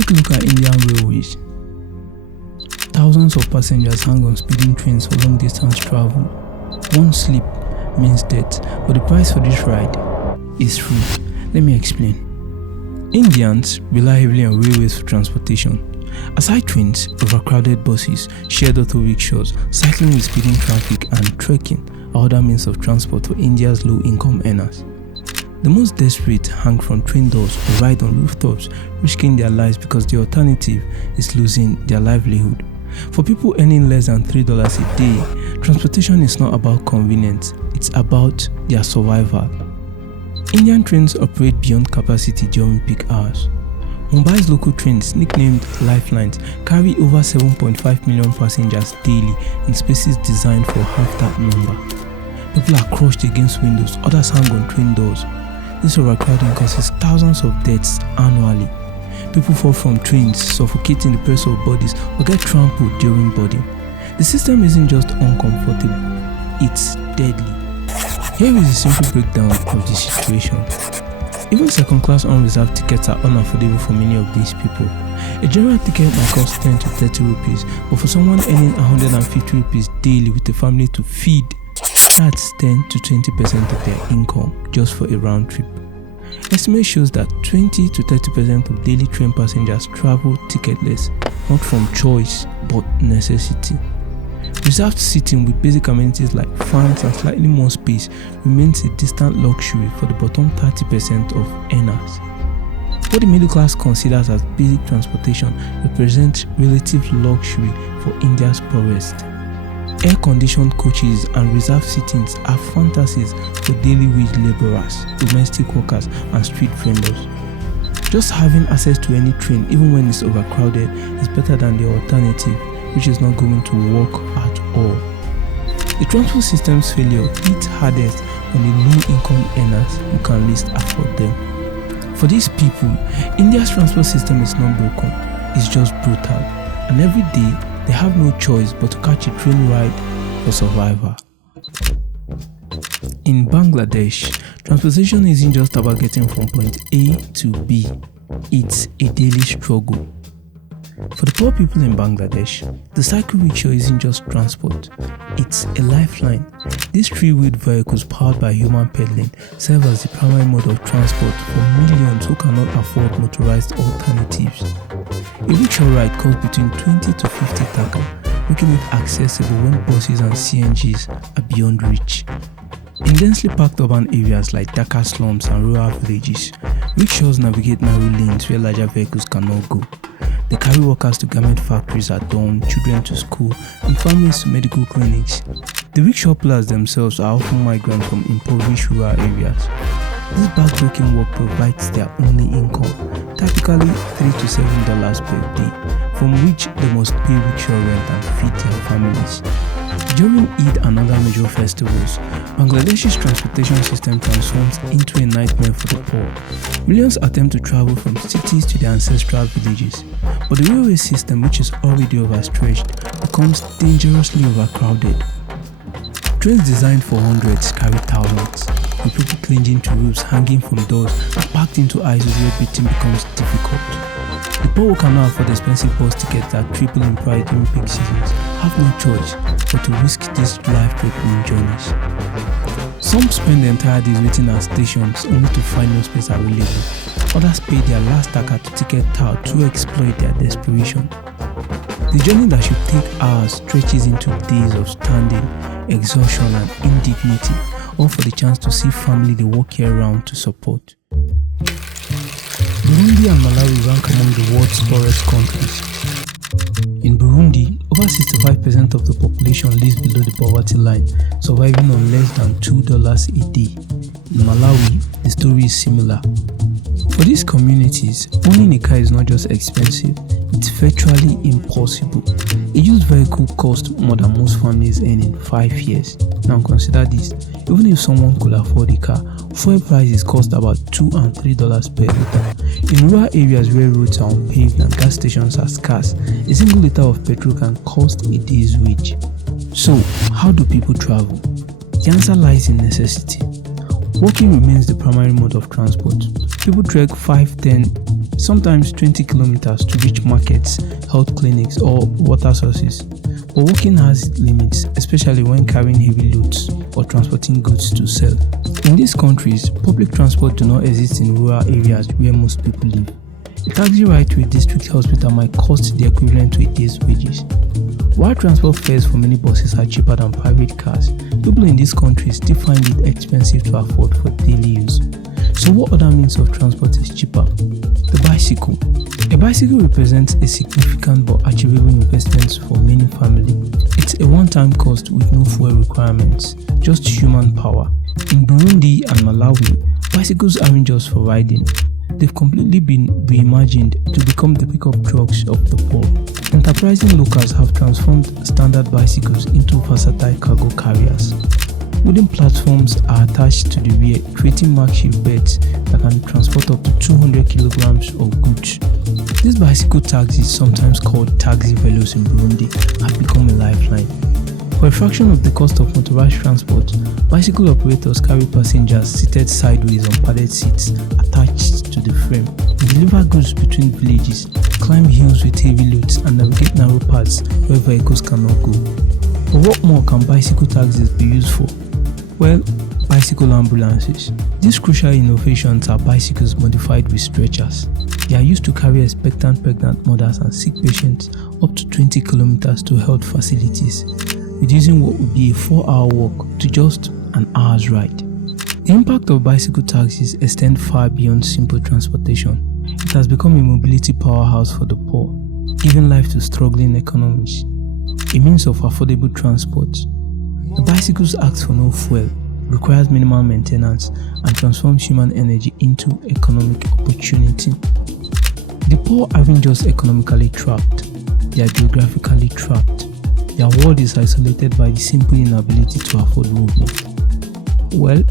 Take a look at Indian railways. Thousands of passengers hang on speeding trains for long distance travel. One slip means death, but the price for this ride is free. Let me explain. Indians rely heavily on railways for transportation. Aside trains, overcrowded buses, shared auto rickshaws, cycling with speeding traffic, and trekking are other means of transport for India's low-income earners. The most desperate hang from train doors or ride on rooftops, risking their lives because the alternative is losing their livelihood. For people earning less than $3 a day, transportation is not about convenience, it's about their survival. Indian trains operate beyond capacity during peak hours. Mumbai's local trains, nicknamed Lifelines, carry over 7.5 million passengers daily in spaces designed for half that number. People are crushed against windows, others hang on train doors. This overcrowding causes thousands of deaths annually. People fall from trains, suffocating the press of bodies, or get trampled during boarding. The system isn't just uncomfortable, it's deadly. Here is a simple breakdown of the situation. Even second-class unreserved tickets are unaffordable for many of these people. A general ticket might cost 10 to 30 rupees, but for someone earning 150 rupees daily with a family to feed, that's 10 to 20% of their income just for a round trip. Estimate shows that 20 to 30% of daily train passengers travel ticketless, not from choice but necessity. Reserved seating with basic amenities like fans and slightly more space remains a distant luxury for the bottom 30% of earners. What the middle class considers as basic transportation represents relative luxury for India's poorest. Air-conditioned coaches and reserved seatings are fantasies for daily wage laborers, domestic workers, and street vendors. Just having access to any train, even when it's overcrowded, is better than the alternative, which is not going to work at all. The transport system's failure hits hardest on the low-income earners who can least afford them. For these people, India's transport system is not broken, it's just brutal, and every day they have no choice but to catch a train ride for survival. In Bangladesh, transportation isn't just about getting from point A to B, it's a daily struggle. For the poor people in Bangladesh, the cycle rickshaw isn't just transport, it's a lifeline. These three-wheeled vehicles powered by human pedaling serve as the primary mode of transport for millions who cannot afford motorized alternatives. A rickshaw ride costs between 20 to 50 taka, making it accessible when buses and CNGs are beyond reach. In densely packed urban areas like Dhaka slums and rural villages, rickshaws navigate narrow lanes where larger vehicles cannot go. They carry workers to garment factories at dawn, children to school, and families to medical clinics. The rickshaw pullers themselves are often migrants from impoverished rural areas. This backbreaking work provides their only income, typically $3 to $7 per day, from which they must pay rickshaw rent and feed their families. During Eid and other major festivals, Bangladesh's transportation system transforms into a nightmare for the poor. Millions attempt to travel from cities to their ancestral villages, but the railway system, which is already overstretched, becomes dangerously overcrowded. Trains designed for hundreds carry thousands, with people clinging to ropes, hanging from doors, and packed into aisles where breathing becomes difficult. The poor who cannot afford expensive bus tickets that triple in price during peak seasons have no choice but to risk these life-threatening journeys. Some spend the entire days waiting at stations only to find no space available. Others pay their last taka to ticket tout to exploit their desperation. The journey that should take hours stretches into days of standing, exhaustion, and indignity, all for the chance to see family they work year-round to support. Burundi and Malawi rank among the world's poorest countries. In Burundi, over 65% of the population lives below the poverty line, surviving on less than $2 a day. In Malawi, the story is similar. For these communities, owning a car is not just expensive, it's virtually impossible. A used vehicle costs more than most families earn in 5 years. Now consider this, even if someone could afford a car, fuel prices cost about $2 and $3 per litre. In rural areas where roads are unpaved and gas stations are scarce, a single litre of petrol can cost a day's wage. So, how do people travel? The answer lies in necessity. Walking remains the primary mode of transport. People trek 5, 10, sometimes 20 kilometers to reach markets, health clinics, or water sources. But walking has its limits, especially when carrying heavy loads or transporting goods to sell. In these countries, public transport do not exist in rural areas where most people live. A taxi ride to a district hospital might cost the equivalent to a day's wages. While transport fares for many buses are cheaper than private cars, people in these countries still find it expensive to afford for daily use. So what other means of transport is cheaper? The bicycle. A bicycle represents a significant but achievable investment for many families. It's a one-time cost with no fuel requirements, just human power. In Burundi and Malawi, bicycles aren't just for riding. They've completely been reimagined to become the pickup trucks of the poor. Enterprising locals have transformed standard bicycles into versatile cargo carriers. Wooden platforms are attached to the rear, creating makeshift beds that can transport up to 200 kilograms of goods. These bicycle taxis, sometimes called taxi velos in Burundi, have become a lifeline. For a fraction of the cost of motorized transport, bicycle operators carry passengers seated sideways on padded seats attached to the frame. They deliver goods between villages, climb hills with heavy loads, and navigate narrow paths where vehicles cannot go. But what more can bicycle taxis be used for? Well, bicycle ambulances. These crucial innovations are bicycles modified with stretchers. They are used to carry expectant pregnant mothers and sick patients up to 20 kilometers to health facilities, reducing what would be a 4-hour walk to just an hour's ride. The impact of bicycle taxis extends far beyond simple transportation. It has become a mobility powerhouse for the poor, giving life to struggling economies. A means of affordable transport. The bicycles ask for no fuel, requires minimal maintenance, and transforms human energy into economic opportunity. The poor aren't just economically trapped, they are geographically trapped. Their world is isolated by the simple inability to afford movement. Well,